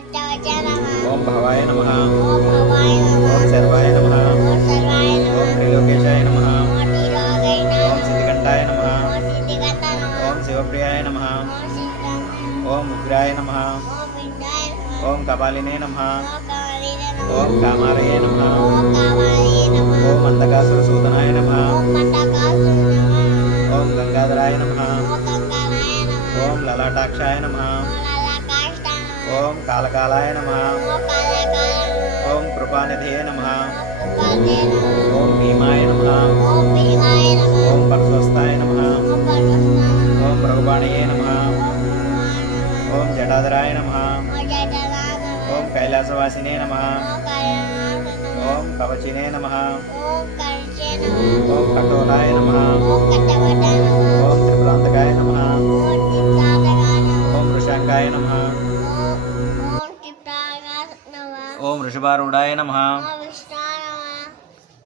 ఓం భవాయ నమః ఓం సర్వాయ నమః ఓం త్రిలోకేశాయ నమః ఓం సిద్ధికంఠాయ నమః ఓం శివప్రియాయ నమః ఓం ఉగ్రాయ నమః ఓం కపాలినే నమః ఓం కామారయే నమః ఓం అంధకాసురసూదనాయ నమః ఓం గంగాధరాయ నమః ఓం లలాటాక్షాయ నమః ఓం కాలకాలాయ నమః ఓం కృపానిధయే నమః ఓం భీమాయ నమః ఓం పరస్వస్తాయ నమః ఓం రఘుబాణయే నమః ఓం జటాధరాయ నమః ఓం కైలాసవాసినే నమః ఓం కవచినే నమః ఓం కఠోరాయ నమః ఓం త్రిపురాంతకాయ నమః ఓం వృషాంకాయ నమః ఓం వృషభారూఢాయ నమః